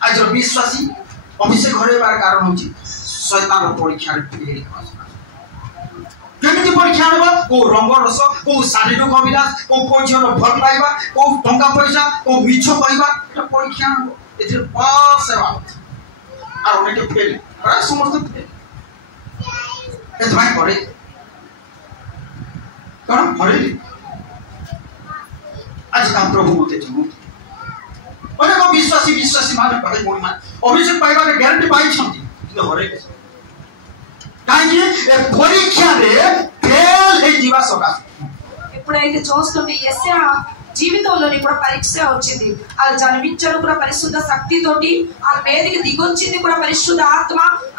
आज विश्वासी अभिषेक हरेबार कारण होची शयतान परीक्षा रे फेल केमिति परीक्षा हबो को रंग रस को शारीरिक अभिलाष को पोझर भल पाइबा को टंका पैसा को मिछ पाइबा एटा परीक्षा हबो एथि पास हेबा आ ओनेके फेल प्राय समस्त फेल एत भाई पड़े कोन पड़े आज का प्रभु मते जमु अनेक विश्वासी माने पड़े मोइ मान अभिषेक पाइबा के ग्यारंटी पाइ छथि किंतु हरे काहे परीक्षा रे फेल हे जीवा सका ఎప్పుడైతే చూస్తుంటే యేసయ్య జీవితంలో కూడా పరీక్ష వచ్చింది అలా జన్మించారు కూడా పరిశుద్ధ శక్తితోటి ఆ మీదకి దిగొచ్చింది కూడా పరిశుద్ధ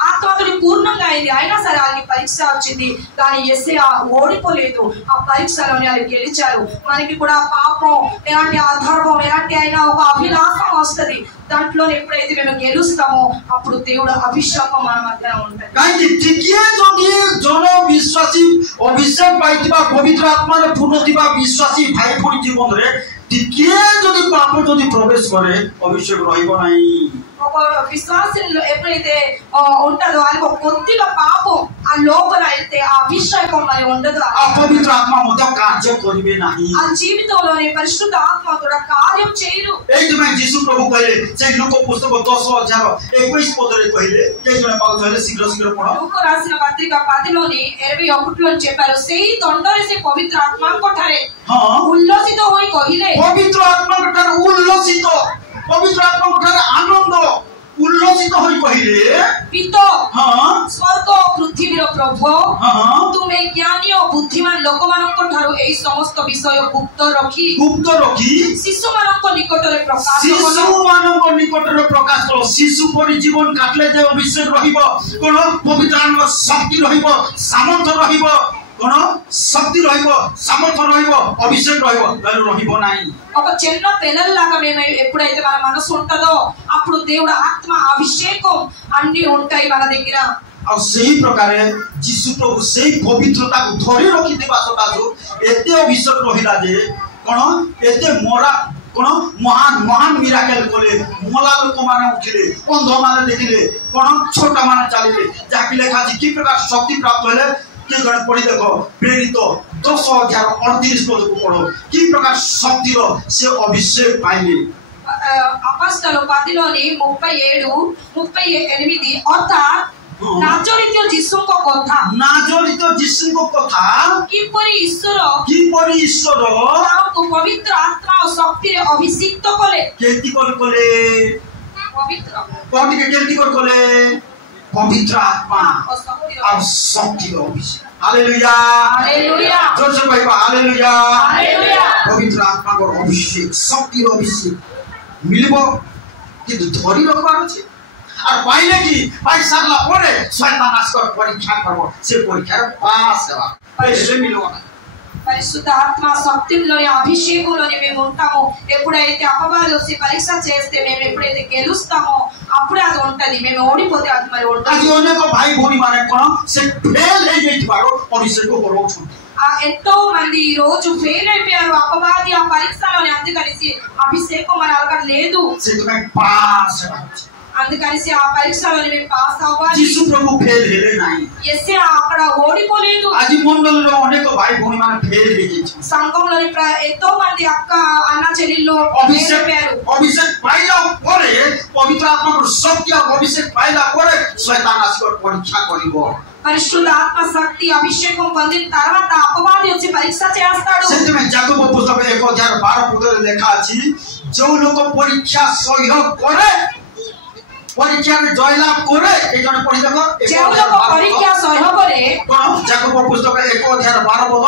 ఆత్మతోటి పూర్ణంగా అయింది అయినా సరే వాళ్ళకి పరీక్ష వచ్చింది కానీ యేసయ్య ఓడిపోలేదు ఆ పరీక్షలోనే వాళ్ళు గెలిచారు మనకి కూడా పాపం ఎలాంటి అధర్మం ఎలాంటి అయినా ఒక అభిలాషం వస్తుంది దాంట్లో ఎప్పుడైతే మేము గెలుస్తామో అప్పుడు దేవుడు అభిషేకం మన మధ్య ఉంటుంది काहे टिकिए जदि जन विश्वासी अभिषेक पाइतिबा पवित्र आत्मा रे पूर्ण दिबा विश्वासी भाई भणी जीवन रे टिकिए जदि पाप जदि प्रवेश करे अभिषेक रहिबो नाही ఒక విశ్వాసంలో ఎప్పుడైతే ఉంటుందో వాళ్ళకి ఒక కొద్దిగా పాపం ఆ లోపల అయితే ఆ అభిషేకం మరి ఉండదు. ఆ పవిత్ర ఆత్మ మొత్తం కార్యం కరిబే నాహి. ఆ జీవితంలోని పరిశుద్ధ ఆత్మ కూడా కార్యం చేయరు. এইଥିପାଇଁ ଯୀଶୁ ପ୍ରଭୁ କହିଲେ ସେଇ ଲୁକ ପୁସ୍ତକ 10:21 ପଦରେ କହିଲେ କେହି ଜଣେ ପାଉଥିଲେ ଶୀଘ୍ର ଶୀଘ୍ର ପଢ। ଲୁକ ରାసిన ପତ୍ରିକା 10:21 చెప్పారు ସେଇ ଦଣ୍ଡରେ ସେ ପବିତ୍ର ଆତ୍ମାଙ୍କ ଠାରେ ଉଲ୍ଲସିତ ହୋଇ କହିଲେ ପବିତ୍ର ଆତ୍ମାଙ୍କ ଠାରେ ଉଲ୍ଲସିତ ପବିତ୍ର ଆତ୍ମାଙ୍କ ଠାରେ ଆନନ୍ଦ ଉଲ୍ଲସିତ ହୋଇ କହିଲେ ପିତ ସ୍ୱର୍ଗ ପୃଥିବୀର ପ୍ରଭୁ ତୁମେ ଜ୍ଞାନୀ ଓ ବୁଦ୍ଧିମାନ ଲୋକମାନଙ୍କ ଠାରୁ ଏହି ସମସ୍ତ ବିଷୟ ଗୁପ୍ତ ରଖି ଶିଶୁମାନଙ୍କ ନିକଟରେ ପ୍ରକାଶ କର। ଶିଶୁ ପରି ଜୀବନ କାଟିଲେ ଯେ ଅଭିଷେକ ରହିବ କଣ ପବିତ୍ର ଆତ୍ମାର ଶକ୍ତି ରହିବ ସାମର୍ଥ୍ୟ ରହିବ କଣ శక్తి ରହିବ సామర్థ్యం ରହିବ అభిషేక్ ରହିବ దాని ରହିବ ନାହିଁ। ఒక చిన్న పిల్లల్లాగా మేము ఎప్పుడైతే మన మనసు ఉంటదో అప్పుడు దేవుడు ఆత్మ అభిషేకం అన్ని ఉంటాయి మన దగ్గర। ଆଉ ସେହି ପ୍ରକାରେ ଯୀଶୁ ପ୍ରଭୁ ସେହି ପବିତ୍ରତାକୁ ଧରି ରଖିଥିବା ସକାଶୁ ଏତେ ଅଭିଷେକ ରହିଲା ଯେ କଣ ଏତେ ମରା କଣ ମହାନ ମହାନ ମିରାକେଲ କଲେ ମଲା ଲୋକମାନେ ଉଠିଲେ ଅନ୍ଧ ମାନେ ଦେଖିଲେ କଣ ଛୋଟ ମାନେ ଚାଲିଲେ ଯାହାକି ଲେଖା ଅଛି କି ପ୍ରକାର ଶକ୍ତି ପ୍ରାପ୍ତ ହେଲେ कि जड़े पढ़ी देख प्रेरित 10:38 पद को पढ़ो कि प्रकार शक्ति से अभिषेक पाइले। అపొస్తలుల 10:37-38 अर्थात नाजरित जीसुଙ୍କ କଥା किपरि ईश्वर ताको पवित्र आत्मा और शक्ति रे अभिषिक्त कले केति कले पवित्र कोटि के केति कले पवित्र आत्मा और शक्ति रो अभिषेक। हालेलुया हालेलुया जोर से कहबा हालेलुया हालेलुया। पवित्र आत्मा को अभिषेक शक्ति रो अभिषेक मिलबो कि धरि रखबार अछि और पाइले कि पाइ सारला परे शैतान आस्कर परीक्षा करबो से परीक्षा पास हेबा पैसे मिलबो ना। పరిశుద్ధ ఆత్మ శక్తిలోని అభిషేకంలోని మేము ఉంటాము। ఎప్పుడైతే అపవాది వచ్చి పరీక్ష చేస్తే మేము ఎప్పుడైతే గెలుస్తామో అప్పుడే అది ఉంటది, మేము ఓడిపోతే అది మరి ఉండదు। అది అనేక భాई भौणी माने कोन से फेल हे जइबारो अभिषेक करौछन ఎంతో మంది ఈ రోజు ఫెయిల్ అయిపోయారు అపవాది ఆ పరీక్షలోని అందుకనేసి అభిషేకం మన అక్కడ లేదు सेतमे पास అందుకనేసి ఆ పరీక్షలోని మేము పాస్ అవ్వాలి। यीशु प्रभु फेल हेले नाही యేసే అక్కడ ఓడిపోలేదు। আজি మండలంలో అనేక भाई भौणी माने फेल हे जइछ సంఘంలోని ఎంతో మంది అక్క అన్న చెల్లెళ్ళు अभिषेक पाइला परे पवित्र आत्मा को शक्ति और अभिषेक पाइला परे शैतान आस्कर परीक्षा करिवो। పరిశుద్ధ ఆత్మ శక్తి అభిషేకం పొందిన తర్వాత అపవాది వచ్చి పరీక్ష చేస్తాడు। सेतमे याकूब पुस्तक 1:12 पदरे लेखा अछि जो लोक परीक्षा सह्य करे परीक्षा में जयलाभ करे ए जने पढि देखो जो लोक परीक्षा सह्य करे कोन याकूब पुस्तक 1:12 पद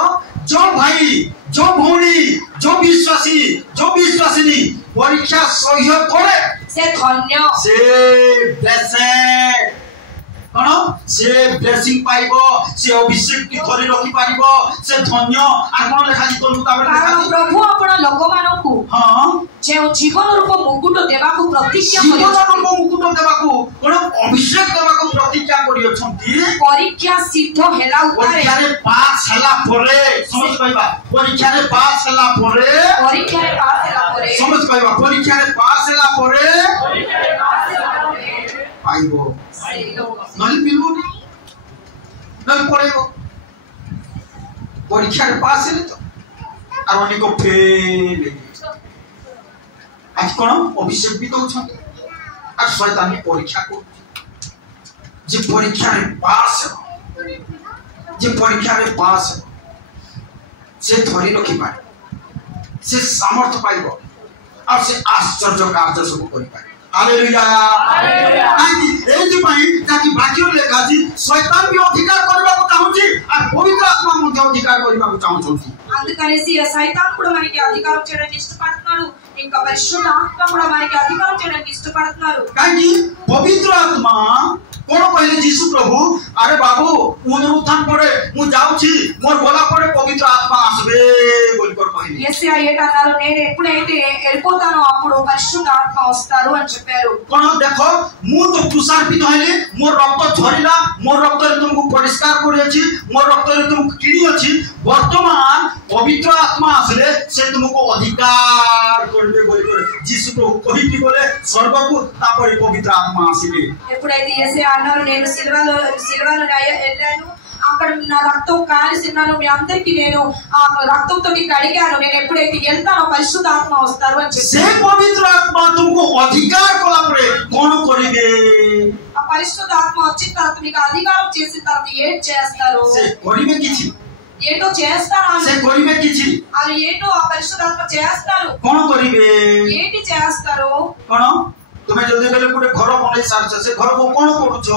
जो भाई जो भौणी जो विश्वासिनी परीक्षा सह्य करे से धन्य से ब्लेसेड कोन से ब्लेसिंग पाइबो से अभिषेक की धरि रखि पारिबो से धन्य आ कोन लेखा जी तोलु ताबे लेखा प्रभु आपण लोक मानकु हां जे जीवन रूप मुकुट देबाकु प्रतिज्ञा करियो जीवन रूप मुकुट देबाकु कोन अभिषेक देबाकु प्रतिज्ञा करियो छंती परीक्षा सिद्ध हेला उतारे परीक्षा रे पास हेला परे समझ पाइबा परीक्षा रे पास हेला परे समझ पाइबा परीक्षा रे पास हेला परे पाइबो नल मिलबो नल पड़ेगो परीक्षा रे पास हेले तो और अनेक फेल आज कोन अभिषेक भी तो छन और शैतान ने परीक्षा को जे परीक्षा रे पास से धरि रखि पाए से सामर्थ्य पाइबो और से आश्चर्य कार्य सब करि पाए। हालेलुया हालेलुया आई एति पई ताकि वाक्य लेखा छी शैतान भी अधिकार करबा को चाहूची और पवित्र आत्मा मध्ये अधिकार करबा को चाहूची అందుకనేసి సైతాన్ కూడా మనకి అధికారం చేయడానికి ఇష్టపడుతున్నాడు ఇంకా పరిశుద్ధ ఆత్మ కూడా మనకి అధికారం చేయడానికి ఇష్టపడుతున్నారు। काहे पवित्र आत्मा कोन कहले यीशु प्रभु अरे बाबू पुनरुत्थान पड़े मु जाउची मोर बोला पड़े पवित्र आत्मा आसबे बोल कर कहले యేసయ్య ఏటన్నారు నేను ఎప్పుడైతే వెళ్ళిపోతానో అప్పుడు పరిశుద్ధ ఆత్మ వస్తారు అని చెప్పారు। कोन देखो मु तो तुषारपित होइले मोर रक्त झरिला मोर रक्त रे तुमको परिष्कार करि अछि मोर रक्त रे तुमको किणी अछि वर्तमान पवित्र आत्मा आसले से तुमको अधिकार करबे बोल कर जीशु को कहिकी बोले स्वर्ग को तापर पवित्र आत्मा आसीबे ఎప్పుడైతే యేసయ్య అన్నారు నేను సిలువలో వెళ్ళాను అక్కడ నా రక్తం కాల్చినాను మీ అందరికి నేను ఆ రక్తంతో కడిగాను నేను ఎప్పుడైతే వెళ్తానో పరిశుద్ధాత్మ వస్తారు అని చెప్పి से पवित्र आत्मा तुमको अधिकार कला पड़े कौन करिबे ఆ పరిశుద్ధాత్మ వచ్చిన తర్వాత మీకు అధికారం చేసిన తర్వాత ఏం చేస్తారు से करिबे किछि ఏటో చేస్తారు से करिबे किछि అది ఏటో ఆ పరిశుద్ధాత్మ చేస్తారు कौन करिबे ఏంటి చేస్తారు कौन तुमे जल्दी बेले कोटे घर बनै सारछ से घर को कोन करूछ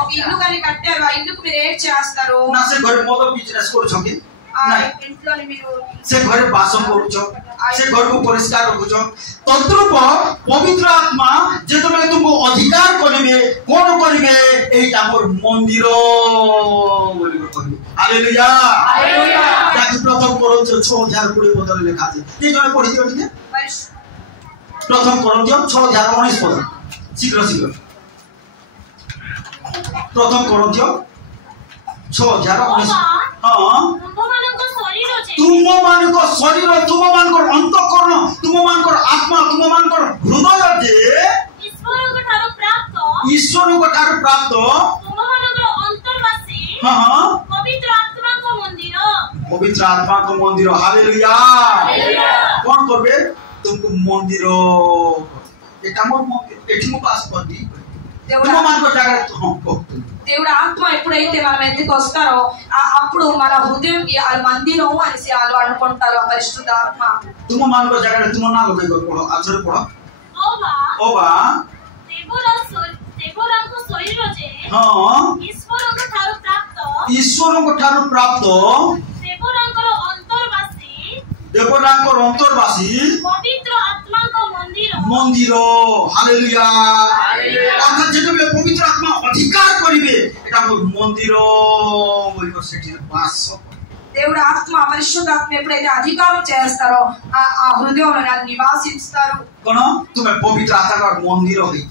ఒక ఇల్లు కానీ కట్టారు ఆ ఇల్లుకు మీరు ఏం చేస్తారు ना से घर मद बिजनेस करूछ कि ఆ नहीं ఇంట్లోని మీరు से घर बासन करूछ से घर को परिष्कार रखुछ तद्रूप पवित्र आत्मा जेते बेले तुमको अधिकार करिबे कोन करिबे एटा मोर मंदिर बोली कहिबे हालेलुया हालेलुया ताकि प्रथम कोरिन्थियो 6:20 पदरे लिखा আছে ये जने पढि दियो ठीक है प्रथम कोरिन्थियो 6:19 पद शीघ्र शीघ्र प्रथम कोरिन्थियो 6:19 हां तुम मानक शरीर तुम मानक अंतःकरण तुम मानक आत्मा तुम मानक हृदय जे ईश्वर को ठार प्राप्त हां पवित्र आत्मा को मंदिर हालेलुया कौन करबे तुमको मंदिर एटा मोर मंदिर एठी मो पास कर दी तुम मानक जगह हां को దేవుడు ఆత్మ ఎప్పుడైతే మనం ఎందుకు వస్తారో అప్పుడు మన హృదయం మందిరం అనేసి వాళ్ళు అనుకుంటారు ఆ పరిశుద్ధ ఆత్మ तुम मानक जगह तुम ना लगे पढ़ो आचर पढ़ो ओबा देवरांको शरीर जे हां ईश्वर को ठारो प्राप्त देवरांकर अंतरवासी पवित्र आत्मा को मंदिर हालेलुया अर्थात जेते बेले पवित्र आत्मा अधिकार करिवे एटा मोर मंदिर बोलिको सेठी वास దేవుడు ఆత్మ పరిశుద్ధాత్మ ఎప్పుడైతే అధికారం చేస్తారో ఆ హృదయంలో నివాసిస్తారు कोन तुमे पवित्र आत्मा का मंदिर होई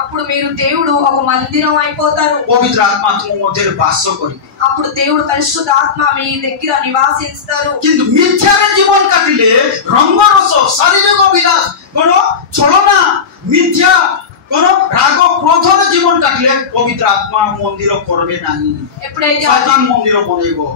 అప్పుడు మీరు దేవుడు ఒక మందిరం అయిపోతారు पवित्र आत्मा तुम मध्य वास करिवे అప్పుడు దేవుడు పరిశుద్ధ ఆత్మ మీ దగ్గర నివాసిస్తారు किंतु मिथ्या जीवन काटिले रंगरस शारीरिक विलास कोन छलना मिथ्या कोन राग क्रोध जीवन काटिले पवित्र आत्मा मंदिर करबे नाही ఎప్పుడైతే शैतान मंदिर बनेगो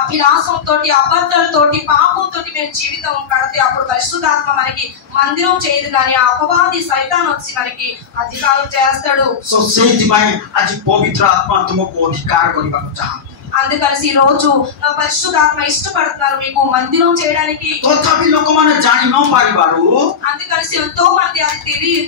అభిలాషంతో అబద్ధాలతో పాపంతో మేము జీవితం కడితే అప్పుడు పరిశుద్ధాత్మ మనకి మందిరం చేయదు కానీ ఆ అపవాది సైతాన్ వచ్చి మనకి అధికారం చేస్తాడు सो सेति भाई आज पवित्र आत्मा तुमको अधिकार करबा चाहते అందుకని ఈ రోజు పరిశుద్ధాత్మ ఇష్టపడుతున్నారు మీకు మందిరం చేయడానికి तथापि लोक माने जानि न पारिबारु అందుకని ఎంతో మంది అది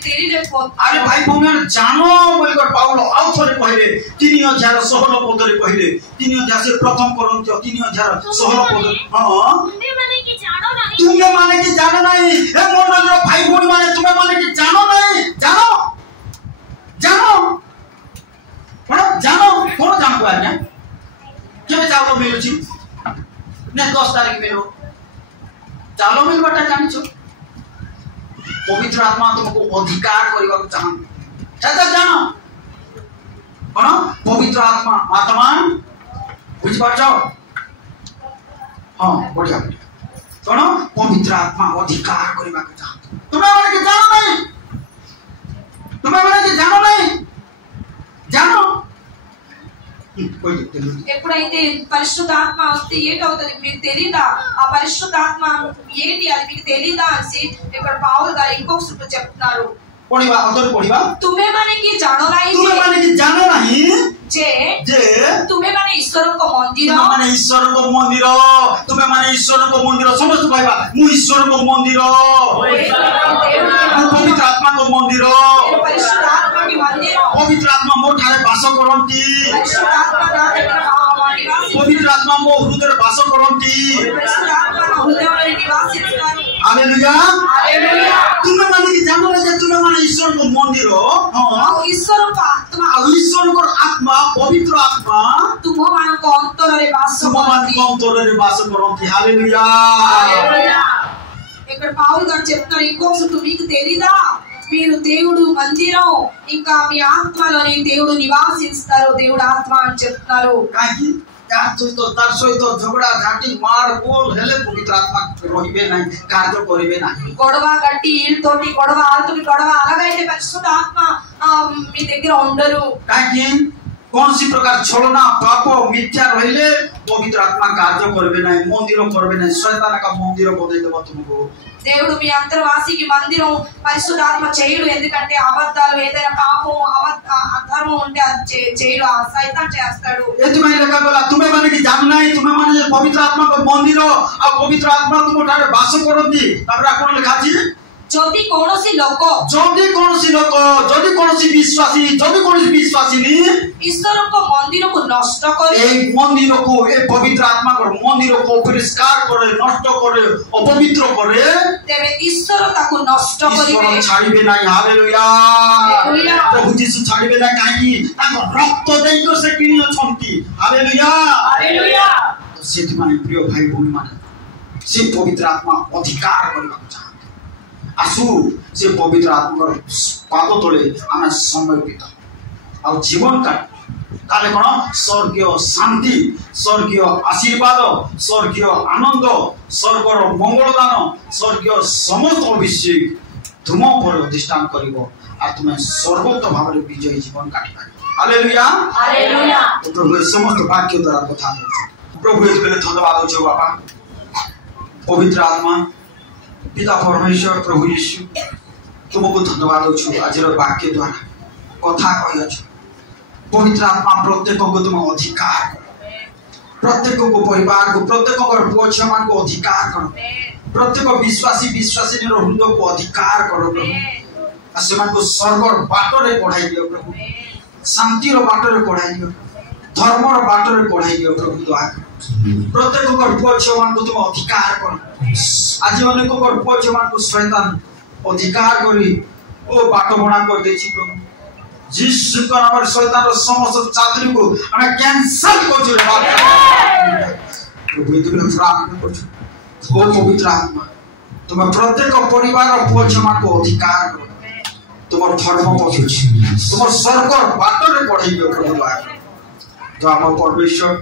తెలియలేకపోతున్నారు अरे भाई भूमिया जानो बोलकर पाउलो आउथरे कहिले 3016 पदरे कहिले 3000 से प्रथम कोरिन्थियो 3016 पद हां तुम्हें माने कि जानो नहीं तुम्हें माने कि जानो नहीं हे मंडल भाई भूमि माने तुम्हें माने कि जानो नहीं जानो जानो जानो कोन जानो आज्ञा केबे चावल मिलुची ने 10 तारिख मिलो चावल मिलबाटा जानिछो पवित्र आत्मा तुमको अधिकार करबा चाहन छाता जानो कोन पवित्र आत्मा आत्मान बुझ पाछो हां बढ़िया कोन पवित्र आत्मा अधिकार करबा चाहन तुम्हें माने कि जानो नहीं तुम्हें माने कि जानो नहीं जानो ఎప్పుడైతే పరిశుద్ధాత్మ వస్తే ఏంటవుతుంది మీకు తెలీదా ఆ పరిశుద్ధాత్మ ఏంటి అది మీకు తెలీదా అని ఇక్కడ పౌలు గారు ఇంకొక సుట్టు చెప్తున్నారు पढ़िबा अदर पढ़िबा तुम्हें माने कि जानो नहीं तुम्हें माने कि जानो नहीं जे तुम्हें माने ईश्वर को मंदिर तुम्हें माने ईश्वर को मंदिर तुम्हें माने ईश्वर को मंदिर समझ पाइबा मु ईश्वर को मंदिर पवित्र आत्मा को मंदिर परिशुद्ध आत्मा की मंदिर पवित्र आत्मा मो ठारे वास करंती परिशुद्ध आत्मा निवासी पवित्र आत्मा मो हृदय वास करंती परिशुद्ध आत्मा हृदय में निवासिస్తారు हालेलुया हालेलुया तुम्हें माने कि जानो नहीं तुम्हें माने ईश्वर को मंदिर हां ईश्वर को आत्मा ईश्वर को आत्मा पवित्र आत्मा तुम ମାନଙ୍କ ଅନ୍ତରରେ ବାସ ତୁମମାନଙ୍କ ଅନ୍ତରରେ ବାସ କରନ୍ତି ହାଲେଲୁୟା ହାଲେଲୁୟା ఇక్కడ పౌలు గారు చెప్తారు ఇంకొక సుట్టు మీకు తెలీదా మీరు దేవుడు మందిరం ఇంకా మీ ఆత్మలోని దేవుడు నివాసిస్తారు దేవుడు ఆత్మ అని చెప్తున్నారు కాకి यार तो तार सहित झगड़ा झाटी मार बोल हेले पवित्र आत्मा रहिबे नाही कार्य करिबे नाही గొడవ గట్టి ఈళ్ళతోటి గొడవ ఆల్తోటి గొడవ అలాగైతే పరిశుద్ధ ఆత్మ మీ దగ్గర ఉండరు काहे कौन सी प्रकार छलना पाप मिथ्या रहिले पवित्र आत्मा कार्य करबे नाही मंदिर करबे नाही शैतान का मंदिर बदले देबो तुमको దేవుడు మీ అంతర్వాసికి మందిరం పరిశుద్ధాత్మ చేయుడు ఎందుకంటే అబద్ధాలు ఏదైనా పాపం అధర్మం ఉంటే అది చేయుడు సైతాన్ చేస్తాడు एतुमै लेखा गला तुमे माने कि जान नाही तुमे माने पवित्र आत्मा को मंदिर आ पवित्र आत्मा तुम ठारे वास करंती तापर कोन लेखा छी যদি কোনসি লোক যদি কোনসি বিশ্বাসী নি ঈশ্বরক মন্দিরକୁ নষ্ট করে এই মন্দিরକୁ এই পবিত্র আত্মা को মন্দিরକୁ পরিষ্কার করে নষ্ট করে অপবিত্র করে তেবে ঈশ্বর তাকু নষ্ট করিবে ঈশ্বর ছাড়িবে নাই হালেলুয়া প্রভু যিশু ছাড়িবে না কাহি তাଙ୍କ রক্ত দেই को से কিনি অছন্তি হালেলুয়া তো সেতিমাই প্রিয় ভাই ভଉଣୀ মানে সে পবিত্র আত্মা অধিকার করিବାକୁ চায় आसु से पवित्र आत्मा पाद तले आम समर्पित आ जीवन काले कौन स्वर्गीय शांति स्वर्गीय आशीर्वाद स्वर्गीय आनंद स्वर्गर मंगलदान स्वर्गीय समस्त अभिषेक तुम पर अधिष्ठान करिवो आ तुम सर्वोत्त भाव विजयी जीवन काटि हालेलुया हालेलुया प्रभु समस्त वाक्य द्वारा कथा प्रभु बेले धन्यवाद हो बाबा पवित्र आत्मा पिता परमेश्वर प्रभु यीशु तुमको धन्यवाद छु आज वाक्य द्वारा कथा कहि छु पवित्र आत्मा प्रत्येक को तुम अधिकार करो प्रत्येक को परिवार को प्रत्येक को पुछमान को अधिकार करो प्रत्येक विश्वासी हृदय को अधिकार करो प्रभु सेमान को सर्वर बाटरे पढ़ाई दियो प्रभु शांति रो बाटरे पढ़ाई दियो धर्म रो बाटरे पढ़ाई दियो प्रभु दया प्रत्येक को पुछमान को तुम अधिकार करो आज अनेक पुओ को शैतान अधिकार करी ओ बाट बना कर देछि प्रभु यीशु का नाम शैतान समस्त चातरी को हम कैंसिल कर छु प्रभु तुम प्रार्थना कर छु ओ पवित्र आत्मा तुम प्रत्येक परिवार पुओ को अधिकार करो तुम धर्म पक्ष तुम स्वर्ग बाट रे पढ़ाई दियो प्रभु तो हम परमेश्वर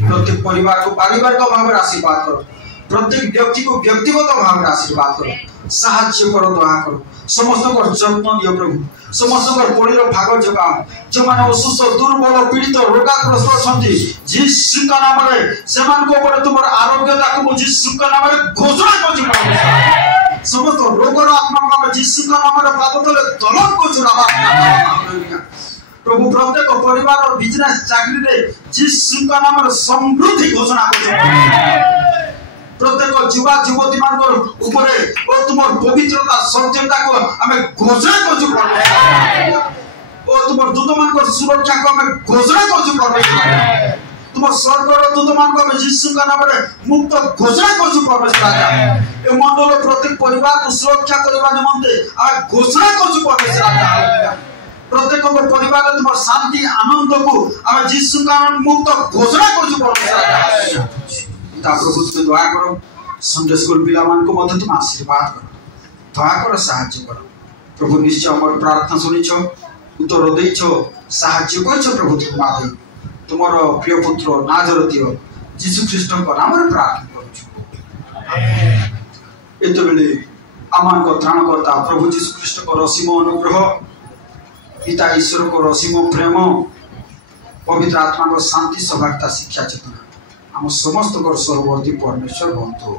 प्रत्येक परिवार को पारिवारिक भाव में आशीर्वाद करो प्रत्येक व्यक्ति को व्यक्तिगत भाव में आशीर्वाद करो साहाय्य करो दया करो समस्त को जत्न दियो प्रभु समस्त को बड़ीर भाग जगाओ जो माने असुस्थ दुर्बल पीड़ित रोगाग्रस्त छथि यीशु का नाम रे सेमान को ऊपर तुमर आरोग्यता को यीशु का नाम रे घोषणा करू समस्त रोगर आत्मा को यीशु का नाम रे पाद तले दलन को जुरावा प्रभु प्रत्येक परिवार और बिजनेस चाकरी रे यीशु का नाम रे समृद्धि घोषणा करू प्रत्येक युवा युवती मान ऊपर और तुम पवित्रता सत्यता को हमें घोषणा कर तुम दूत मान सुरक्षा को हमें घोषणा कर तुम स्वर्ग दूत मान यीशु का नाम रे मुक्त घोषणा कर ए मंडल प्रत्येक परिवार को सुरक्षा करबा निमंते हमें घोषणा कर प्रत्येक परिवार तुम शांति आनंद को हमें यीशु का नाम मुक्त घोषणा कर प्रभु तुम दया करो संडे स्कूल पिला मान को मध्य तुम आशीर्वाद करो दया करो साहाय्य करो प्रभु निश्चय हमर प्रार्थना सुनिछ उत्तर देइछो साहाय्य करछो प्रभु तुम आदि तुमरो प्रिय पुत्र नाजरतीय यीशु ख्रीष्ट को नाम रे प्रार्थना करछु एतो बेले आमान को त्राणकर्ता प्रभु यीशु ख्रीष्ट को असीम अनुग्रह पिता ईश्वर को असीम प्रेम पवित्र आत्मा को शांति सौभाग्यता शिक्षा चेतना हम समस्त सर्ववर्ती परमेश्वर बंधु।